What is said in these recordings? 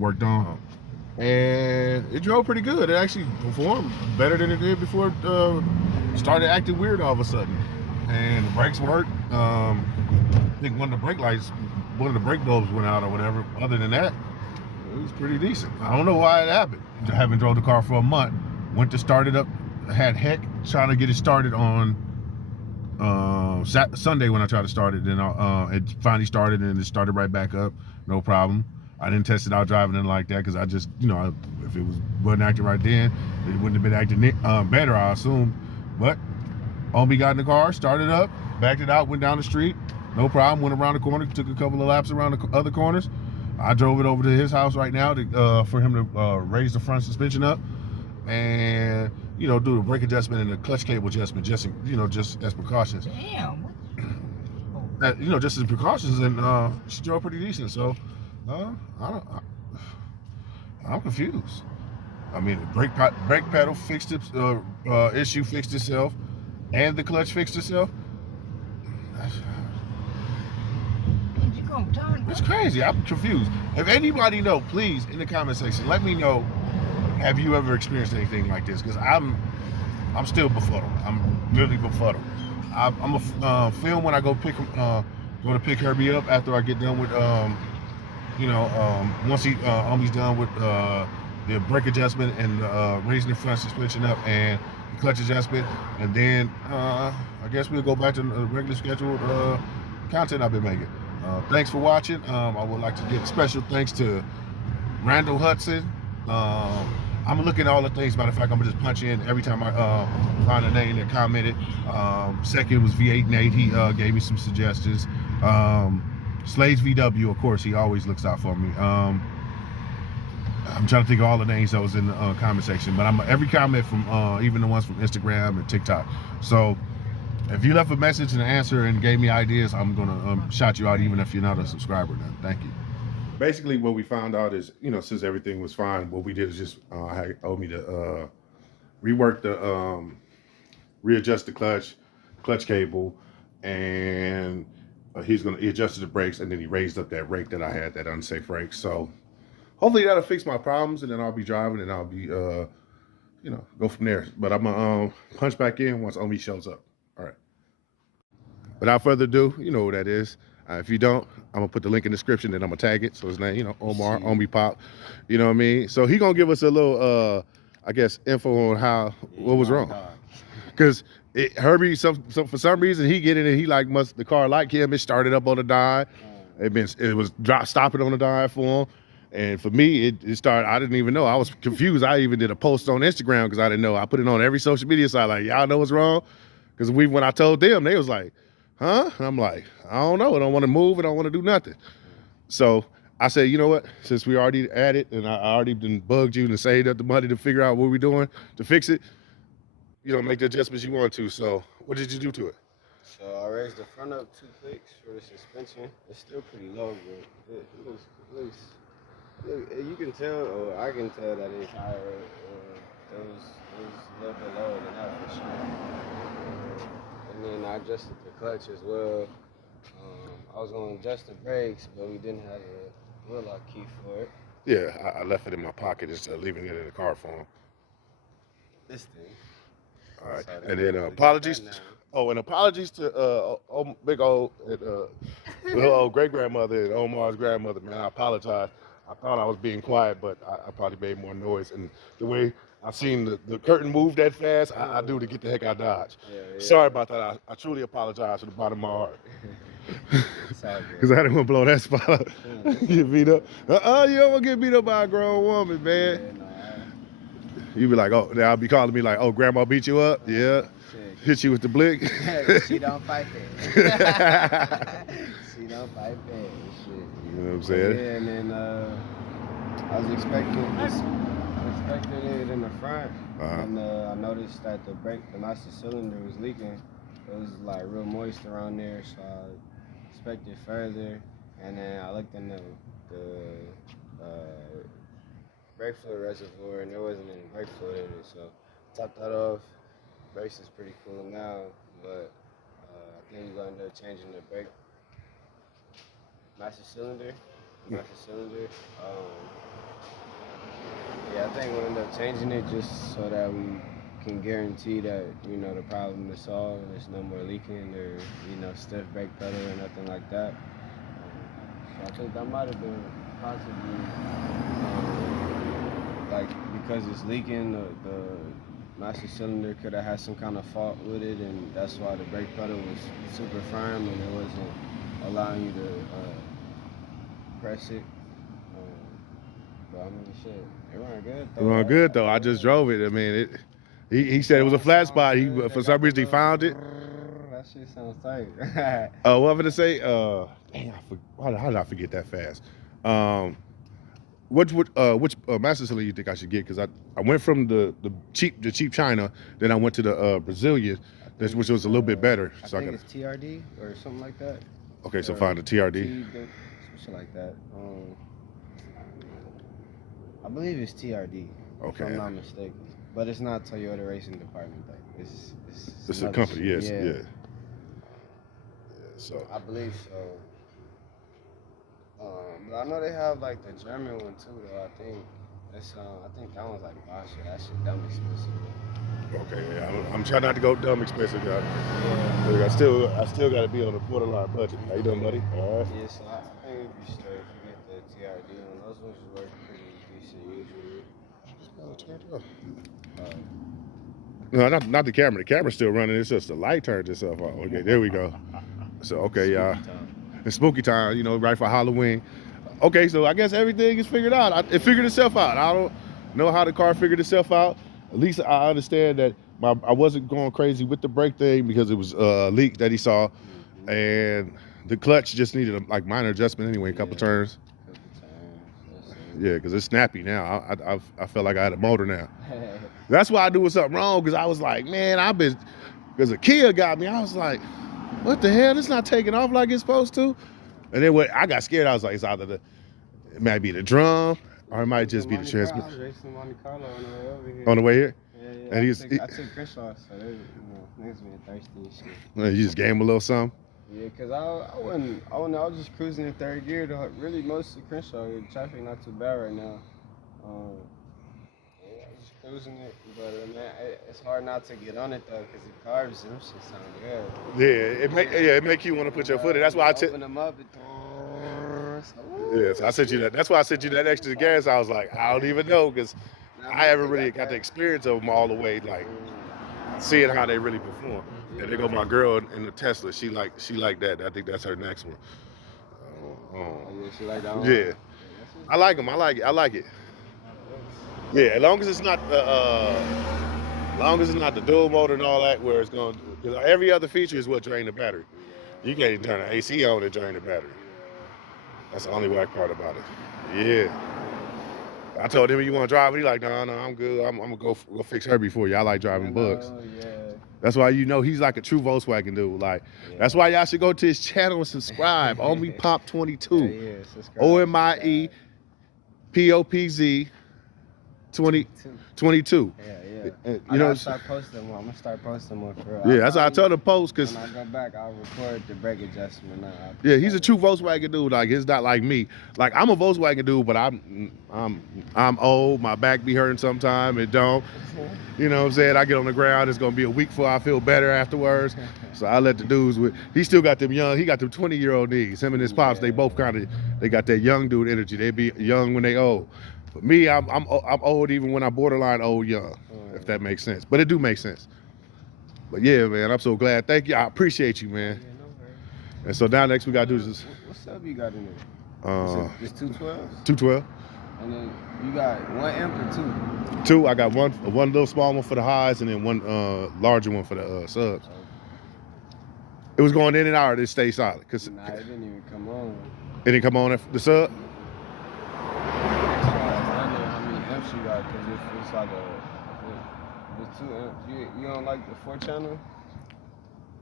worked on. And it drove pretty good. It actually performed better than it did before it started acting weird all of a sudden. And the brakes worked. I think one of the brake bulbs went out or whatever. Other than that, it was pretty decent. I don't know why it happened. I haven't drove the car for a month. Went to start it up. Had heck trying to get it started on Sunday when I tried to start it. Then it finally started and it started right back up. No problem. I didn't test it out driving it like that because I just, if it wasn't acting right then, it wouldn't have been acting better, I assume. But Homie got in the car, started up, backed it out, went down the street. No problem. Went around the corner, took a couple of laps around the other corners. I drove it over to his house right now for him to raise the front suspension up and, do the brake adjustment and the clutch cable adjustment, just as precautions. Damn. Just as precautions, and she drove pretty decent. So, I'm confused. I mean, the brake pedal fixed its issue, fixed itself, and the clutch fixed itself. It's crazy. I'm confused. If anybody know, please in the comment section, let me know. Have you ever experienced anything like this? Because I'm still befuddled. I'm really befuddled. I'm a film when I go to pick Herbie up after I get done with once Homie's done with the brake adjustment and raising the front suspension up and the clutch adjustment, and then I guess we'll go back to the regular scheduled content I've been making. Thanks for watching. I would like to give special thanks to Randall Hudson. I'm looking at all the things. Matter of fact, I'm gonna just punch in every time I find a name that commented. Second was V8 Nate. He gave me some suggestions. Slade's VW, of course, he always looks out for me. I'm trying to think of all the names that was in the comment section, but every comment from even the ones from Instagram and TikTok. So if you left a message and an answer and gave me ideas, I'm gonna shout you out even if you're not a subscriber now. Thank you. Basically, what we found out is, since everything was fine, what we did is just had Homie to rework the readjust the clutch cable, and he adjusted the brakes, and then he raised up that rake that I had, that unsafe rake. So hopefully that'll fix my problems, and then I'll be driving and I'll be go from there. But I'm gonna punch back in once Homie shows up. All right. Without further ado, you know who that is. If you don't, I'm gonna put the link in the description and I'm gonna tag it. So his name, Omar, Homie Pop. You know what I mean? So he gonna give us a little, I guess, info on what was wrong. Because Herbie, for some reason, he get in it. He the car like him. It started up on the dime. It was stopping on the dime for him. And for me, it started. I didn't even know. I was confused. I even did a post on Instagram because I didn't know. I put it on every social media site. Like, y'all know what's wrong? Because when I told them, they was like, huh? And I'm like, I don't know. I don't want to move. I don't want to do nothing. So I said, you know what? Since we already at it, and I already been bugged you and saved up the money to figure out what we're doing to fix it, make the adjustments you want to. So what did you do to it? So I raised the front up 2 clicks for the suspension. It's still pretty low, but it looks you can tell, or I can tell that it's higher. It was a little bit lower than that for sure. And then I adjusted the clutch as well. I was going to adjust the brakes, but we didn't have a wheel lock key for it. Yeah, I left it in my pocket instead of leaving it in the car for him. This thing. All right, and then apologies. And apologies to big old great grandmother and Omar's grandmother. Man, I apologize. I thought I was being quiet, but I probably made more noise. And the way I seen the curtain move that fast, I do to get the heck out of Dodge. Yeah. Sorry about that. I truly apologize from the bottom of my heart. Because I didn't want to blow that spot up. Get beat up. You don't want to get beat up by a grown woman, man. You be like, I'll be calling me like, grandma beat you up? Yeah. Hit you with the blick. She don't fight that. She don't fight that. Shit. You know what I'm saying? Yeah, and then I was expecting it in the front, and I noticed that the master cylinder was leaking. It was like real moist around there, so I inspected further, and then I looked in the brake fluid reservoir, and there wasn't any brake fluid in it, so I topped that off. Brakes is pretty cool now, but I think we're gonna end up changing the brake master cylinder. think we'll end up changing it just so that we can guarantee that, you know, the problem is solved and there's no more leaking or, you know, stiff brake pedal or nothing like that. So I think that might have been possibly, like, because it's leaking, the master cylinder could have had some kind of fault with it, and that's why the brake pedal was super firm and it wasn't allowing you to press it. But I mean, shit, it ran good though. It ran good though. I just drove it. I mean, he said it was a flat spot. He for some reason he found it. That shit sounds tight. What I'm gonna say? Dang, how did I forget that fast? Which master cylinder you think I should get? Because I went from the cheap China, then I went to the Brazilian, which was a little bit better. So I think it's TRD or something like that. Okay, so find the TRD. Something like that. I believe it's TRD. Okay. If I'm not mistaken. But it's not Toyota Racing Department though. It's a company, yes, yeah. So I believe so. But I know they have like the German one too though. I think that one's like Bosch. That shit dumb expensive. Okay, yeah, I'm trying not to go dumb expensive, guys. Yeah. I still got to be on the borderline budget. How you doing, buddy? All right. Yeah, so I think it'd be straight if you get the TRD one. Those ones work pretty decent usually. No, not the camera. The camera's still running. It's just the light turned itself off. Okay, there we go. So, okay, y'all. It's spooky time, you know, right for Halloween. Okay, so I guess everything is figured out. It figured itself out. I don't know how the car figured itself out. At least I understand that I wasn't going crazy with the brake thing because it was a leak that he saw. And the clutch just needed a minor adjustment anyway, a couple turns. Yeah, because it's snappy now. I felt like I had a motor now. That's why I knew something wrong, because I was like, man, because a Kia got me. I was like, what the hell? It's not taking off like it's supposed to. And then I got scared. I was like, it's either it might be the drum or it might just be the transmission. I was racing Monte Carlo on the way over here. On the way here? Yeah. And I took Crenshaw, so they, niggas being thirsty and shit. You just gave him a little something? Yeah, because I was just cruising in third gear. Really, most of Crenshaw, the traffic not too bad right now. Yeah, I was just cruising it, but man, it's hard not to get on it though, because the carbs, them shit sound good. Yeah, it make you want to put your foot in. That's why I open them up. Yeah, so I sent you that. That's why I sent you that extra gas. I was like, I don't even know, because I haven't really got the experience of them all the way, like seeing how they really perform. And there go my girl in the Tesla. She like that. I think that's her next one. Yeah, she like that one? Yeah. I like them. I like it. Yeah, as long as it's not the dual motor and all that, where it's going. Because every other feature is what drain the battery. You can't even turn the AC on and drain the battery. That's the only whack part about it. Yeah. I told him, you want to drive it? He like, no, I'm good. I'm gonna go fix Herbie for you. I like driving bugs. Yeah. That's why he's like a true Volkswagen dude. Like, that's why y'all should go to his channel and subscribe. Omi Pop 22. Subscribe. OMIE POPZ 22. Yeah. You I know, gotta start posting more. I'm gonna start posting more for real. yeah, that's how I tell the post, because when I go back, I'll record the brake adjustment. yeah, he's a true Volkswagen dude. Like, it's not like me. Like, I'm a Volkswagen dude, but I'm old. My back be hurting sometime. It don't. You know what I'm saying? I get on the ground. It's gonna be a week before I feel better afterwards. So I let the dudes he still got them young. He got them 20-year-old knees. Him and his pops, they both they got that young dude energy. They be young when they old. But me, I'm old even when I borderline old young, if that makes sense. But it do make sense. But yeah, man, I'm so glad. Thank you. I appreciate you, man. Yeah, no worries. And so now next we gotta do is this. What sub you got in there? Just 212s? 212. And then you got 1 amp or 2? 2. I got one little small one for the highs and then one larger one for the subs. It was going in and out. It stayed solid. Nah, it didn't even come on. It didn't come on at the sub? How many amps you got? Because it's like it's 2 amps. You don't like the 4-channel?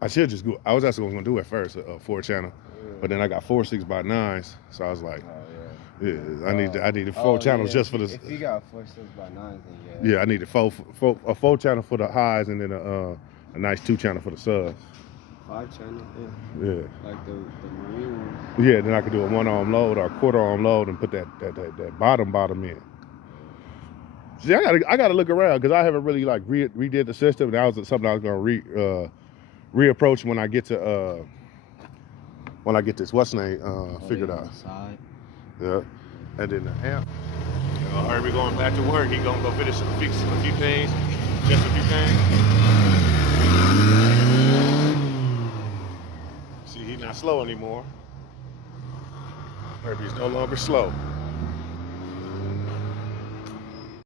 I should just go. I was actually going to do it first, a 4-channel. Yeah. But then I got 4 6x9s. So I was like, yeah, I needed 4 channels just for the. If you got 4 6x9s, then yeah. Yeah, I needed a 4 channel for the highs and then a nice 2 channel for the subs. 5-channel, yeah. Like the marine ones. Yeah, then I could do a 1 arm load or a 1/4 arm load and put that bottom in. See, I gotta look around because I haven't really like redid the system. That was something I was gonna reapproach when I get to this what's name figured out. Yeah, and then the amp. Herbie going back to work. He gonna go fix a few things, just a few things. See, he's not slow anymore. Herbie's no longer slow.